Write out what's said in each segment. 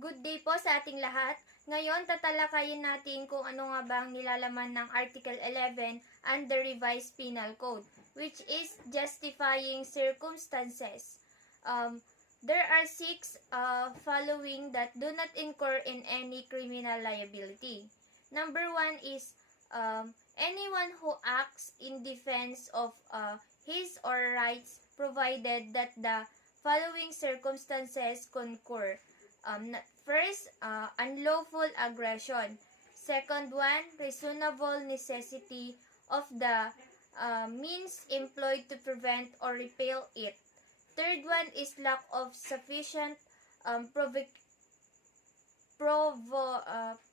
Good day po sa ating lahat. Ngayon, tatalakayin natin kung ano nga ba ang nilalaman ng Article 11 under Revised Penal Code, which is justifying circumstances. There are six following that do not incur in any criminal liability. Number one is anyone who acts in defense of his or rights provided that the following circumstances concur. First, unlawful aggression. Second one, reasonable necessity of the means employed to prevent or repel it. Third one is lack of sufficient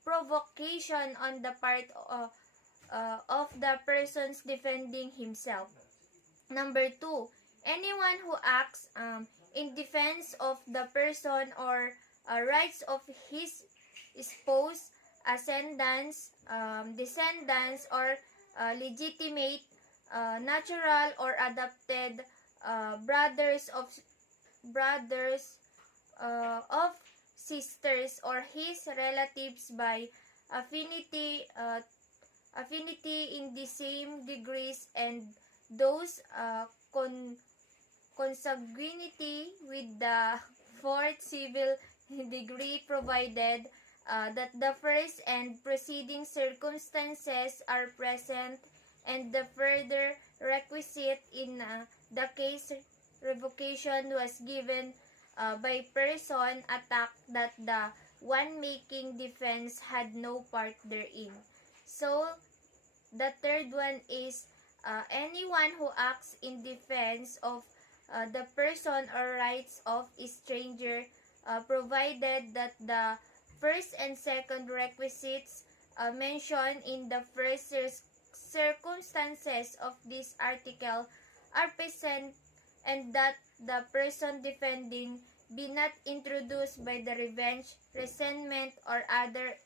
provocation on the part of the persons defending himself. Number two, anyone who acts in defense of the person or rights of his spouse, ascendants, descendants, or legitimate, natural, or adopted brothers of sisters or his relatives by affinity in the same degrees, and those consanguinity with the fourth civil degree, provided that the first and preceding circumstances are present, and the further requisite in the case revocation was given by person attacked that the one making defense had no part therein. So, the third one is anyone who acts in defense of the person or rights of a stranger, provided that the first and second requisites mentioned in the first circumstances of this article are present, and that the person defending be not introduced by the revenge, resentment, or other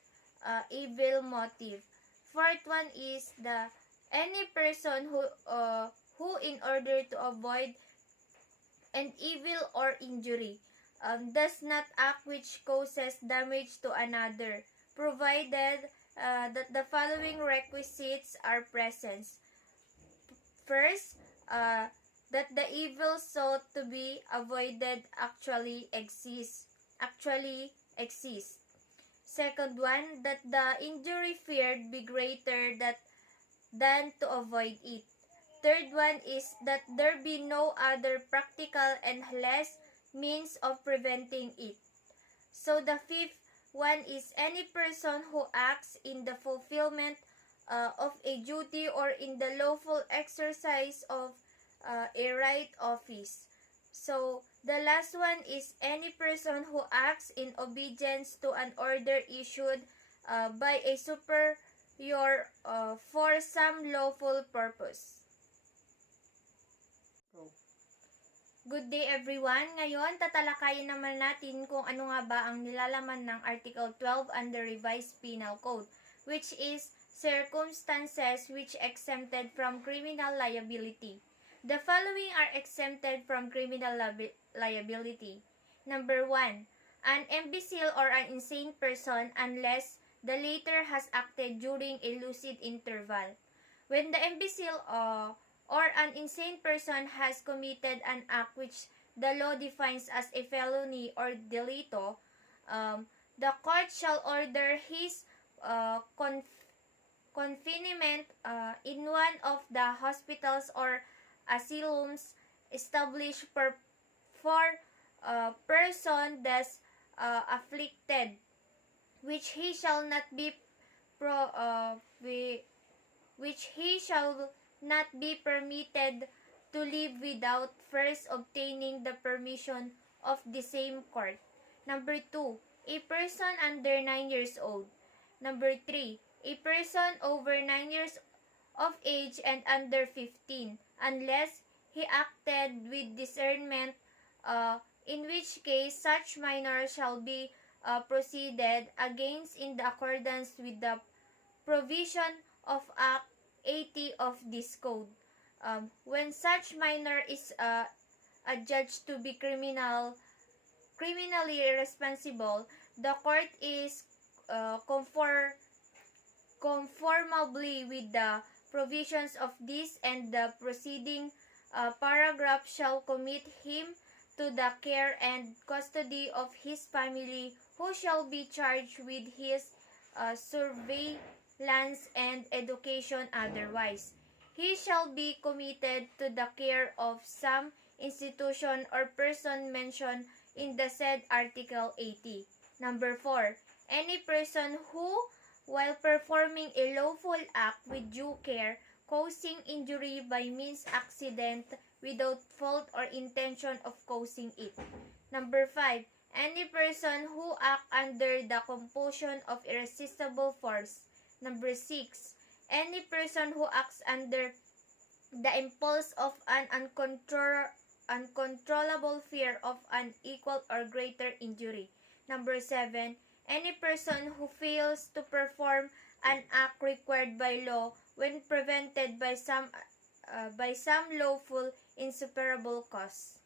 evil motive. Fourth one is the any person who in order to avoid an evil or injury does not act which causes damage to another, provided that the following requisites are present. First, that the evil sought to be avoided actually exists. Second one, that the injury feared be greater than to avoid it. Third one is that there be no other practical and less means of preventing it. So the fifth one is any person who acts in the fulfillment of a duty or in the lawful exercise of a right office. So the last one is any person who acts in obedience to an order issued by a superior for some lawful purpose. Good day everyone! Ngayon, tatalakayin naman natin kung ano nga ba ang nilalaman ng Article 12 under Revised Penal Code, which is circumstances which exempted from criminal liability. The following are exempted from criminal liability. Number 1. An imbecile or an insane person unless the latter has acted during a lucid interval. When the imbecile or an insane person has committed an act which the law defines as a felony or delito, the court shall order his confinement in one of the hospitals or asylums established for person thus afflicted, which he shall not be permitted to live without first obtaining the permission of the same court. Number 2, a person under 9 years old. Number 3, a person over 9 years of age and under 15, unless he acted with discernment, in which case such minor shall be proceeded against in the accordance with the provision of Act 80 of this code. When such minor is adjudged to be criminal, criminally responsible, the court is conformably with the provisions of this and the preceding paragraph shall commit him to the care and custody of his family, who shall be charged with his surveillance and education otherwise. He shall be committed to the care of some institution or person mentioned in the said Article 80. Number 4. Any person who, while performing a lawful act with due care, causing injury by means accident without fault or intention of causing it. Number 5. Any person who act under the compulsion of irresistible force. Number 6. Any person who acts under the impulse of an uncontrollable fear of an equal or greater injury. Number 7. Any person who fails to perform an act required by law when prevented by some lawful insuperable cause.